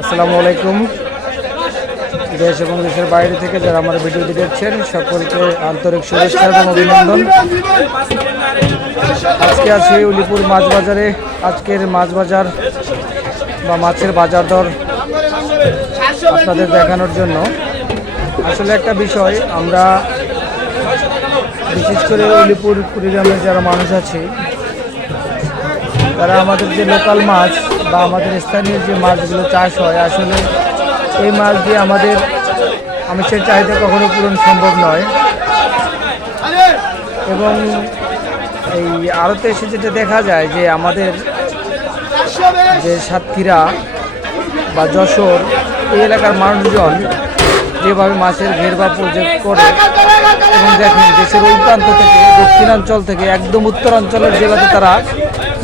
আসসালামু আলাইকুম। দেশ এবং দেশের বাইরে থেকে যারা আমার ভিডিওটি দেখছেন সকলকে আন্তরিক শুভেচ্ছা এবং অভিনন্দন। আজকে আছি উলিপুর মাছ বাজারে। আজকের মাছ বাজার বা মাছের বাজার দর আপনাদের দেখানোর জন্য আসলে একটা বিষয়, আমরা বিশেষ করে উলিপুর কুড়িগ্রামের যারা মানুষ আছে তারা আমাদের যে লোকাল মাছ বা আমাদের স্থানীয় যে মাছগুলো চাষ হয়, আসলে এই মাছ দিয়ে আমাদের আমিষের চাহিদা কখনো পূরণ সম্ভব নয়। এবং এই আড়তে এসে যেটা দেখা যায় যে আমাদের যে সাতক্ষীরা বা যশোর এই এলাকার মানুষজন যেভাবে মাছের ঘের বা প্রজেক্ট করে, এবং দেখেন দেশের ওই প্রান্ত থেকে দক্ষিণাঞ্চল থেকে একদম উত্তরাঞ্চলের জেলাতে তারা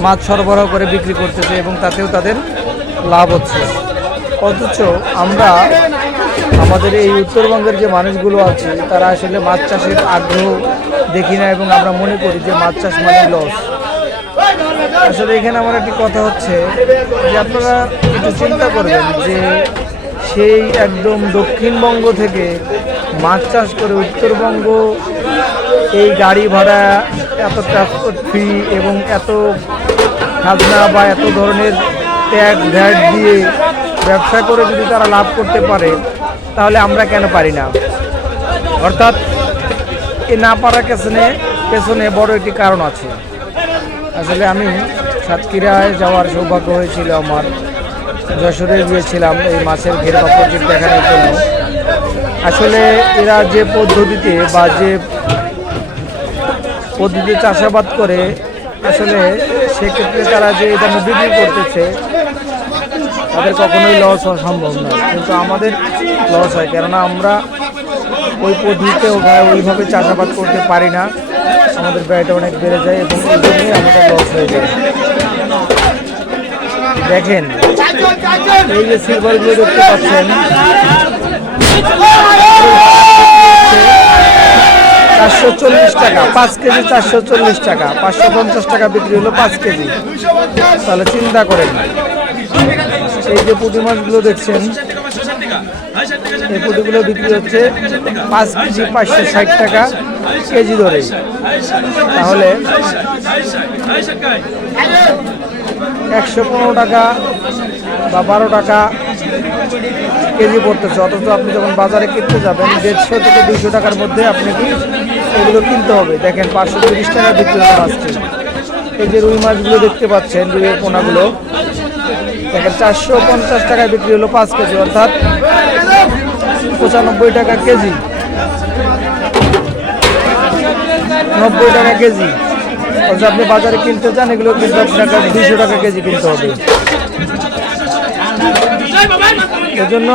মাছ সরবরাহ করে বিক্রি করতেছে এবং তাতেও তাদের লাভ হচ্ছে। অথচ আমরা আমাদের এই উত্তরবঙ্গের যে মানুষগুলো আছে তারা আসলে মাছ চাষের আগ্রহ দেখি না, এবং আমরা মনে করি যে মাছ চাষ মানে লস। আসলে এখানে আমার একটি কথা হচ্ছে যে আপনারা একটু চিন্তা করবেন যে সেই একদম দক্ষিণবঙ্গ থেকে মাছ চাষ করে উত্তরবঙ্গ এই গাড়ি ভাড়া, এত ট্রান্সপোর্ট ফি এবং এত খাজনা বা এত ধরনের ট্যাক্স ভ্যাট দিয়ে ব্যবসা করে যদি তারা লাভ করতে পারে, তাহলে আমরা কেন পারি না? অর্থাৎ এ না পারার পেছনে বড় একটি কারণ আছে। আসলে আমি সাতক্ষীরায় যাওয়ার সৌভাগ্য হয়েছিল আমার, যশোরে গিয়েছিলাম এই মাছের ঘের বা প্রজেক্ট দেখানোর জন্য। আসলে এরা যে পদ্ধতিতে বা যে পদ্ধতিতে চাষাবাদ করে, আসলে সেক্ষেত্রে তারা যে এটা বিক্রি করতেছে তাদের কখনোই লস হওয়া সম্ভব নয়, কিন্তু আমাদের লস হয়। কেননা আমরা ওই পদ্ধতিতে ওইভাবে চাষাবাদ করতে পারি না, আমাদের ব্যয়টা অনেক বেড়ে যায় এবং এই জন্যই আমাদের লস হয়ে যায়। দেখেন এই যে সিলভারগুলো দেখতে পাচ্ছেন, 440 টাকা 5 কেজি, 440 টাকা, 550 টাকা বিক্রি হলো 5 কেজি। তাহলে চিন্তা করেন, এই যে পুঁটি মাছগুলো দেখছেন, এই পুঁটিগুলো বিক্রি হচ্ছে 5 কেজি 560 টাকা কেজি ধরে। তাহলে 115 টাকা বা 12 টাকা কেজি পড়তেছে। অথচ আপনি যখন বাজারে কিনতে যাবেন 150 থেকে 200 টাকার মধ্যে আপনাকে এগুলো কিনতে হবে। দেখেন 530 টাকা বিক্রি হলো মাছটি। এই যে রুই মাছগুলো দেখতে পাচ্ছেন, রুইয়ের পোনাগুলো দেখেন 450 টাকায় বিক্রি হলো 5 কেজি, অর্থাৎ 95 টাকা কেজি, 90 টাকা কেজি। অর্থাৎ আপনি বাজারে কিনতে চান এগুলো কিন্তু আপনাকে 200 টাকা কেজি কিনতে হবে। এজন্য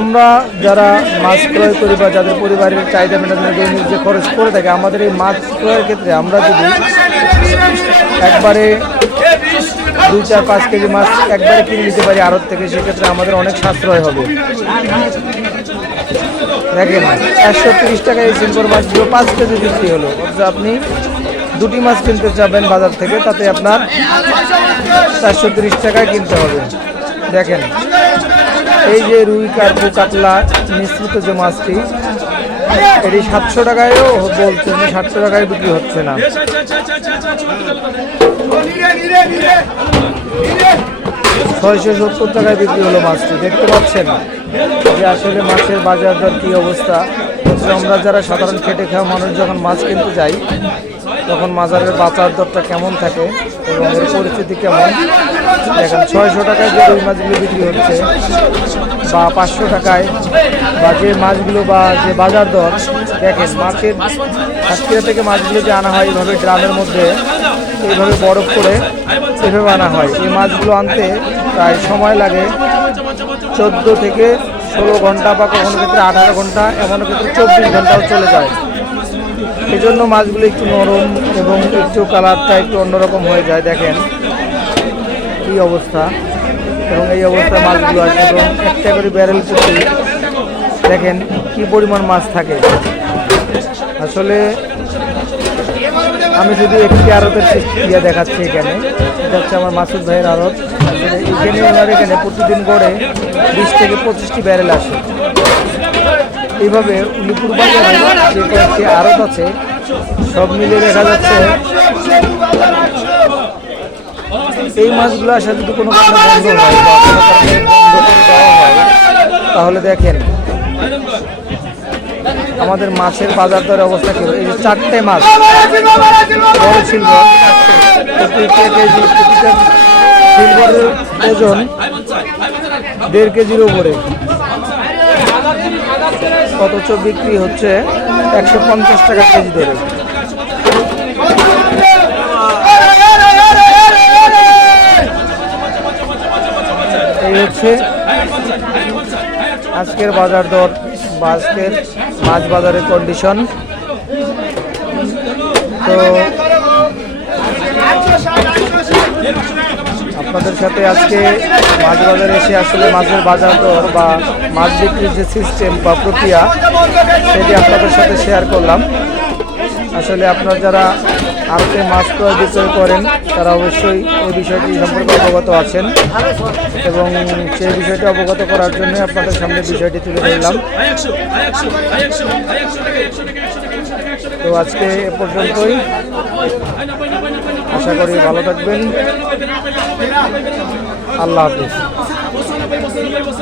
আমরা যারা মাছ ক্রয় করি বা যাদের পরিবারের চাহিদা মেটানোর জন্য যে খরচ করে থাকে, আমাদের এই মাছ ক্রয়ের ক্ষেত্রে আমরা যদি একবারে 2-4-5 কেজি মাছ একবারে কিনে নিতে পারি আড়ত থেকে, সেক্ষেত্রে আমাদের অনেক সাশ্রয় হবে। দেখেন 130 টাকায় এই সিলভার মাছগুলো 5 কেজি বিক্রি হলো। অথচ আপনি দুটি মাছ কিনতে যাবেন বাজার থেকে, তাতে আপনার 430 টাকায় কিনতে হবে। দেখেন এই যে রুই, কার্পু, কাতলা মিশ্রিত যে মাছটি, এটি 700 টাকায়ও বলছেন, 700 টাকায় বিক্রি হচ্ছে না। 670 টাকায় বিক্রি হলো মাছটি। দেখতে পাচ্ছেন যে আসলে মাছের বাজার দর কী অবস্থা। আমরা যারা সাধারণ খেটে খাওয়া মানুষ যখন মাছ কিনতে যাই, তখন বাজারের বাজার দরটা কেমন থাকে এবং এর পরিস্থিতি কেমন। দেখেন 600 টাকায় যে রুই মাছগুলো বিক্রি হচ্ছে বা 500 টাকায় বা যে মাছগুলো বা যে বাজার দর, দেখেন মাছের সাতক্ষীরা থেকে মাছগুলো যে আনা হয় এইভাবে গ্রামের মধ্যে এইভাবে বরফ করে এভাবে আনা হয়। এই মাছগুলো আনতে প্রায় সময় লাগে 14 থেকে 16 ঘন্টা বা কখনো ক্ষেত্রে 18 ঘন্টা, এমন ক্ষেত্রে 24 ঘন্টাও চলে যায়। এই জন্য মাছগুলো একটু নরম এবং একটু কালারটা একটু অন্যরকম হয়ে যায়। দেখেন এই অবস্থা, এবং এই অবস্থায় মাছগুলো আছে এবং একটা করে ব্যারেল প্রতি দেখেন কি পরিমাণ মাছ থাকে। আসলে আমি যদি একটি আড়তের ইয়ে দেখাচ্ছি এখানে, এটা হচ্ছে আমার মাসুদ ভাইয়ের আড়ত। এখানে ওনার এখানে প্রতিদিন গড়ে 20 থেকে 25টি ব্যারেল আসে। এইভাবে উলিপুর বাজারে যে কয়েকটি আড়ত আছে সব মিলে দেখা যাচ্ছে এই মাছগুলো আসা যদি কোনো কারণে বন্ধ হয় বা কোনো কারণে বন্ধ করে দেওয়া হয়, তাহলে দেখেন আমাদের মাছের বাজার দরের অবস্থা কি। এই যে 4টে মাছ বড় সিলভার, প্রতিটা কেজি, প্রতিটা সিলভারের ওজন 1.5 কেজির উপরে, অথচ বিক্রি হচ্ছে 150 টাকা কেজি ধরে। এই হচ্ছে আজকের বাজার দর বা আজকের মাছ বাজারের কন্ডিশন। তো আপনাদের সাথে আজকে মাছ বাজারে এসে আসলে মাছের বাজার দর বা মাছ বিক্রির যে সিস্টেম বা প্রক্রিয়া সেটি আপনাদের সাথে শেয়ার করলাম। আসলে আপনারা যারা আড়তে মাছ ক্রয় বিক্রয় করেন তারা অবশ্যই এই বিষয়টি সম্পর্কে অবগত আছেন এবং সেই বিষয়টি অবগত করার জন্য আপনাদের সামনে বিষয়টি তুলে ধরলাম। তো আজকে এ পর্যন্তই, আশা করি ভালো থাকবেন। আল্লাহ হাফিজ।